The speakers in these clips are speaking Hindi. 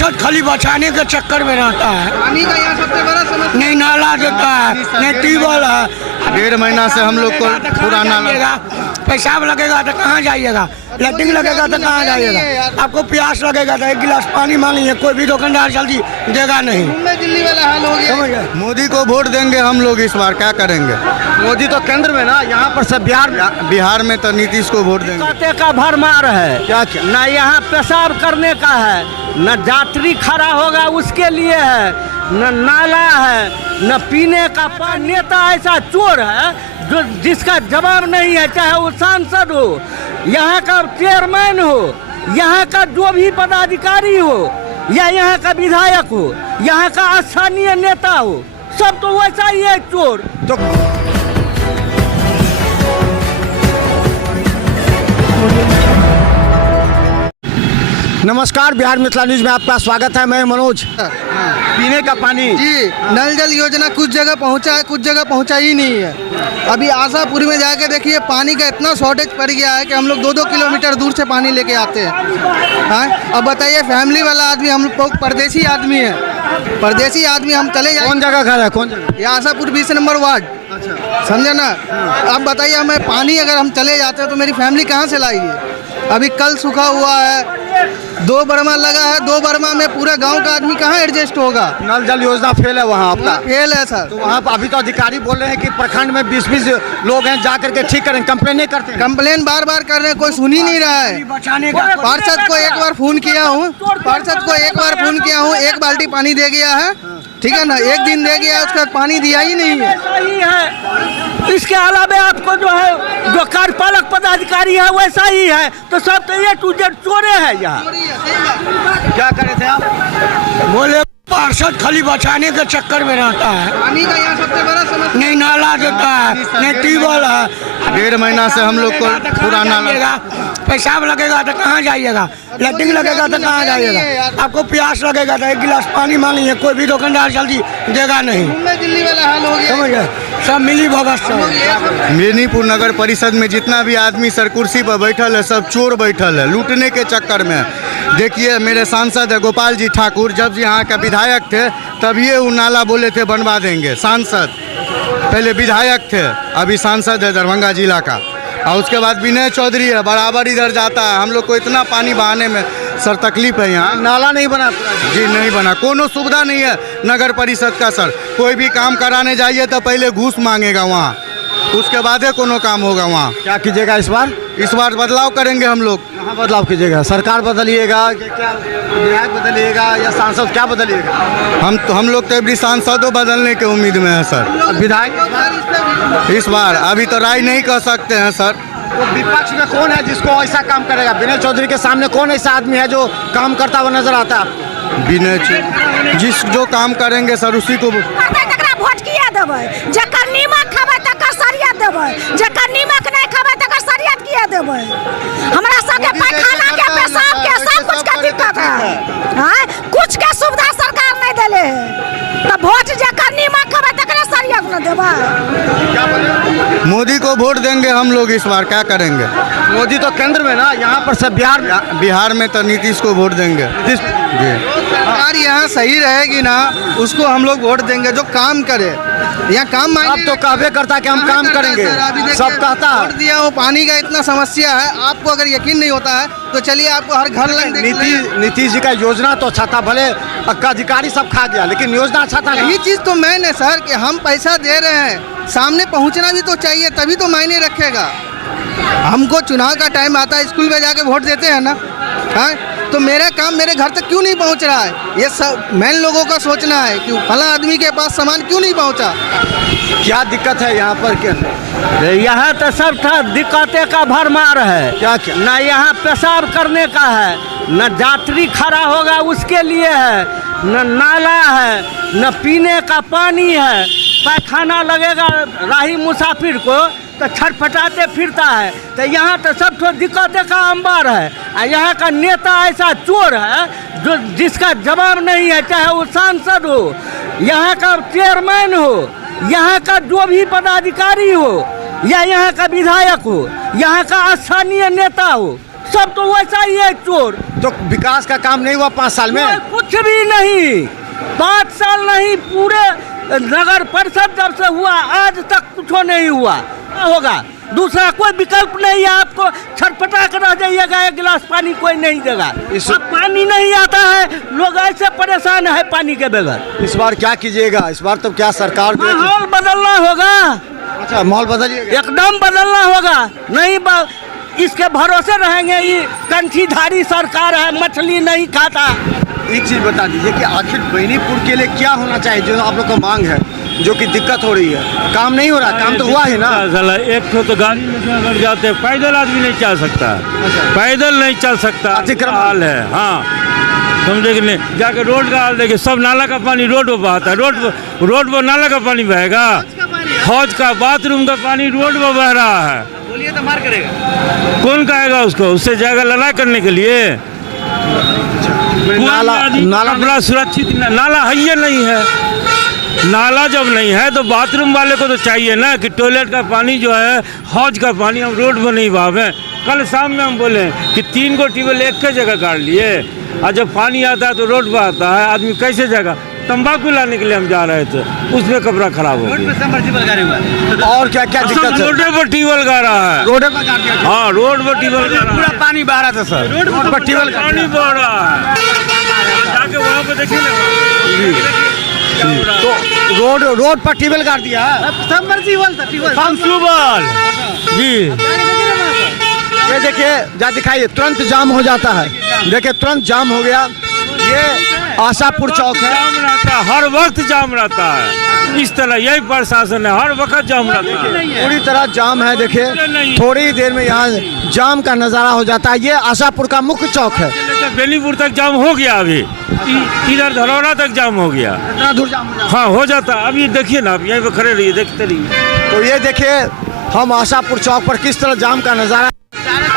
पार्षद खाली बचाने के चक्कर में रहता है। पानी का यहाँ सबसे बड़ा समस्या नहीं नाला देता है, नहीं ट्यूबवेल है। 1.5 महीना से हम लोग को पूरा नाला, पेशाब लगेगा तो कहाँ जाइएगा, लैट्रिन लगेगा तो कहाँ जाइएगा, आपको प्यास लगेगा तो 1 गिलास पानी मांगिए, कोई भी दुकानदार जल्दी देगा नहीं। मुंबई दिल्ली वाला हाल हो गया। समझ गए? मोदी को वोट देंगे हम लोग इस बार, क्या करेंगे। मोदी तो केंद्र में ना, यहाँ पर सब बिहार में तो नीतीश को वोट देंगे। काते का भरमार है, क्या न यहाँ पेशाब करने का है, न यात्री खड़ा होगा उसके लिए है, न नाला है, न पीने का पानी। नेता ऐसा चोर है जो जिसका जवाब नहीं है, चाहे वो सांसद हो, यहाँ का चेयरमैन हो, यहाँ का जो भी पदाधिकारी हो, या यहाँ का विधायक हो, यहाँ का स्थानीय नेता हो, सब तो वैसा ही है चोर। तो नमस्कार, बिहार मिथिला न्यूज में आपका स्वागत है। मैं मनोज। पीने का पानी जी, नल जल योजना कुछ जगह पहुंचा है, कुछ जगह पहुंचा ही नहीं है। अभी आशापुर में जाके देखिए, पानी का इतना शॉर्टेज पड़ गया है कि हम लोग 2-2 किलोमीटर दूर से पानी लेके आते हैं। अब बताइए, फैमिली वाला आदमी, हम लोग परदेसी आदमी है, परदेसी आदमी, हम चले जाए। कौन जगह खड़ा है, कौन जगह? ये आशापुर 20 नंबर वार्ड, समझे ना। अब बताइए, हमें पानी अगर हम चले जाते हैं तो मेरी फैमिली कहाँ से लाएगी। अभी कल सूखा हुआ है, 2 बर्मा लगा है, 2 बर्मा में पूरा गांव का आदमी कहाँ एडजस्ट होगा। नल जल योजना फेल है वहाँ आपका? फेल है सर। तो वहाँ पर अभी तो अधिकारी बोल रहे हैं कि प्रखंड में 20-20 लोग हैं, जा करके ठीक करें, कंप्लेन नहीं करते। कंप्लेन बार बार कर रहे हैं, कोई सुन ही नहीं रहा है। बचाने का पार्षद को एक बार फोन किया हूँ, पार्षद को एक बार फोन किया हूँ, 1 बाल्टी पानी दे गया है, ठीक है ना, 1 दिन दे गया, उसका पानी दिया ही नहीं है। सही है। इसके अलावा आपको जो है, जो कार्यपालक पदाधिकारी है वैसा ही है, तो सब तो ये टू जेड चोरे है यहाँ। क्या करे थे आप? बोले पार्षद खाली बचाने के चक्कर में रहता है। पानी का यहाँ सबसे बड़ा समस्या नहीं नाला देता है, नहीं ट्यूबवेल है। 1.5 महीना से हम लोग को पूरा नाला, पेशाब लगेगा तो कहाँ जाइएगा, लैट्रिन लगेगा तो कहाँ जाइएगा, आपको प्यास लगेगा तो 1 गिलास पानी मांगिए, कोई भी दुकानदार जल्दी देगा नहीं। मुंबई दिल्ली वाला हाल हो गया। समझ गए? सब मिली भगत से। मेदिनीपुर नगर परिषद में जितना भी आदमी सर कुर्सी पर बैठल है, सब चोर बैठल है, लूटने के चक्कर में। देखिए, मेरे सांसद है गोपाल जी ठाकुर, जब यहाँ का विधायक थे तब ये वो नाला बोले थे बनवा देंगे। सांसद पहले विधायक थे, अभी सांसद है दरभंगा जिला का। और उसके बाद विनय चौधरी है, बराबर इधर जाता है। हम लोग को इतना पानी बहाने में सर तकलीफ है। यहाँ नाला नहीं बना जी, नहीं बना, कोनो सुविधा नहीं है नगर परिषद का सर। कोई भी काम कराने जाइए तो पहले घूस मांगेगा वहाँ, उसके बाद ही कोनो काम होगा वहाँ। क्या कीजिएगा इस बार? इस बार बदलाव करेंगे हम लोग। कहाँ बदलाव कीजिएगा? सरकार बदलिएगा कि क्या, विधायक बदलिएगा या सांसद, क्या बदलिएगा? हम लोग तो अभी सांसदों बदलने के उम्मीद में है सर। विधायक इस बार अभी तो राय नहीं कह सकते हैं सर। तो विपक्ष में कौन है जिसको ऐसा काम करेगा? विनय चौधरी के सामने कौन ऐसा आदमी है जो काम करता हुआ नजर आता है आपको? विनय जिस जो काम करेंगे सर उसी को वोट किया देबै। जकर नीमक खाबै तकर सरियत देबै, जकर नीमक नहीं खाबै तकर सरियत किया देबै। हमरा सबके पैखाना के, पेशाब के, सब कुछ का दिक्कत है। हां, कुछ के सुविधा सरकार नहीं देले है, तो वोट जकर नीमक खाबै तकर सरियत न देबै। मोदी को वोट देंगे हम लोग इस बार, क्या करेंगे। मोदी तो केंद्र में ना, यहाँ पर सब बिहार में तो नीतीश को वोट देंगे जी। सरकार यहाँ सही रहेगी ना, उसको हम लोग वोट देंगे, जो काम करे। यहाँ काम अब तो कहबे करता कि हम काम करेंगे, सब कहता है। वोट दिया, वो पानी का इतना समस्या है, आपको अगर यकीन नहीं होता है तो चलिए आपको हर घर लग नीतीश जी का योजना तो अच्छा था, भले अधिकारी सब खा गया, लेकिन योजना अच्छा था। यही चीज़ तो मैंने है सर, कि हम पैसा दे रहे हैं, सामने पहुँचना भी तो चाहिए, तभी तो मायने रखेगा। हमको चुनाव का टाइम आता है, स्कूल में जाके वोट देते हैं ना, हाँ, तो मेरा काम मेरे घर तक क्यों नहीं पहुंच रहा है? ये सब मेन लोगों का सोचना है कि फला आदमी के पास सामान क्यों नहीं पहुंचा। क्या दिक्कत है यहाँ पर? क्या यहाँ तो सब था, दिक्कतें का भरमार है। क्या क्या न यहाँ पेशाब करने का है, न यात्री खड़ा होगा उसके लिए है, न नाला है, न पीने का पानी है। पैखाना लगेगा राही मुसाफिर को तो छटपटाते फिरता है। तो यहाँ तो सब तो दिक्कतें का अंबार है। और यहाँ का नेता ऐसा चोर है जो जिसका जवाब नहीं है, चाहे वो सांसद हो, यहाँ का चेयरमैन हो, यहाँ का जो भी पदाधिकारी हो, या यहाँ का विधायक हो, यहाँ का स्थानीय नेता हो, सब तो वैसा ही है चोर। तो विकास का काम नहीं हुआ 5 साल में? कुछ भी नहीं, 5 साल नहीं, पूरे नगर परिषद जब से हुआ आज तक कुछ नहीं हुआ। होगा दूसरा कोई विकल्प नहीं है, आपको छटपटा कर रह जाइएगा, एक गिलास पानी कोई नहीं देगा। अब पानी नहीं आता है, लोग ऐसे परेशान है पानी के बगैर। इस बार क्या कीजिएगा? इस बार तो क्या सरकार माहौल बदलना होगा। अच्छा, माहौल बदलिएगा? एकदम बदलना होगा, नहीं इसके भरोसे रहेंगे, ये कंठीधारी सरकार है, मछली नहीं खाता। एक चीज बता दीजिए कि आखिर बेनीपुर के लिए क्या होना चाहिए, जो आप लोग का मांग है, जो कि दिक्कत हो रही है? काम नहीं हो रहा, काम तो हुआ है ना। एक तो गाड़ी में अगर जाते, पैदल आदमी नहीं चल सकता, पैदल नहीं चल सकता, हाल है। हाँ, समझे कि नहीं? जाके रोड का हाल देखिए, सब नाला का पानी रोड पर बहता है, रोड पर नाला का पानी बहेगा, हौज का बाथरूम का पानी रोड पर बह रहा है। बोलिए तो मार करेगा कौन कहेगा उसको? उससे जाएगा लड़ाई करने के लिए? नाला बड़ा सुरक्षित नाला है ये नहीं है। नाला जब नहीं है तो बाथरूम वाले को तो चाहिए ना कि टॉयलेट का पानी जो है, हौज का पानी हम रोड पर नहीं बहावें। कल शाम में हम बोले कि 3 गो ट्यूबवेल एक के जगह गाड़ लिए, और जब पानी आता है तो रोड पर आता है, आदमी कैसे जाएगा? तंबाकू लाने के लिए हम जा रहे थे, उसमें कपड़ा खराब हो गया। और क्या क्या दिक्कत है? रोड पर ट्यूबवेल गा रहा है, रोड पर गाड़ दिया? हाँ, रोड पर ट्यूबवेल गा रहा है, पूरा पानी बह रहा था सर, रोड पर ट्यूबवेल पानी बह रहा है, जाके वहाँ पे देखिए ना। तो रोड पर ट्यूबवेल गाड़ दिया? जी, ये देखिए, जा दिखाइए, तुरंत जाम हो जाता है। देखिए तुरंत जाम हो गया। ये आशापुर चौक है, जाम रहता है, हर वक्त जाम रहता है। इस तरह यही प्रशासन है, हर वक्त जाम रहता है, पूरी तरह जाम है। देखिए थोड़ी ही देर में यहाँ जाम का नज़ारा हो जाता है। ये आशापुर का मुख्य चौक है। बेनीपुर तक जाम हो गया, अभी इधर धरौरा तक जाम हो गया। इतना दूर जाम हो जाता है? हाँ, हो जाता है। अब ये देखिए ना, आप यहीं पे खड़े रहिए, देखते रहिए। तो ये देखिए, हम आशापुर चौक पर किस तरह जाम का नज़ारा,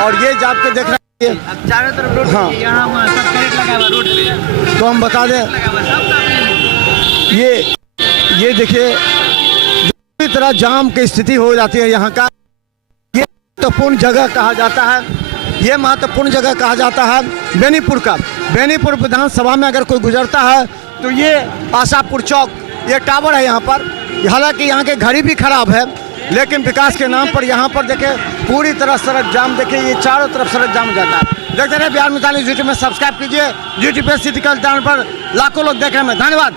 और ये जाम के देख रहे हैं चारों तरफ रोड। हाँ। यहाँ सब कैरेट लगा हुआ रोड पे। तो हम बता दें, ये देखिए पूरी तरह जाम की स्थिति हो जाती है यहाँ का। ये महत्वपूर्ण जगह कहा जाता है, ये महत्वपूर्ण जगह कहा जाता है बेनीपुर का। बेनीपुर विधानसभा में अगर कोई गुजरता है तो ये आशापुर चौक, ये टावर है यहाँ पर। हालांकि यहाँ के घड़ी भी खराब है, लेकिन विकास के नाम पर यहाँ पर देखे पूरी तरह सड़क जाम। देखिए ये चारों तरफ सड़क जाम हो जाता है। देखते रहे बिहार मिसाल यूट्यूब में सब्सक्राइब कीजिए। यूट्यूब पे सिटी कल चैनल पर लाखों लोग देख रहे हैं। धन्यवाद।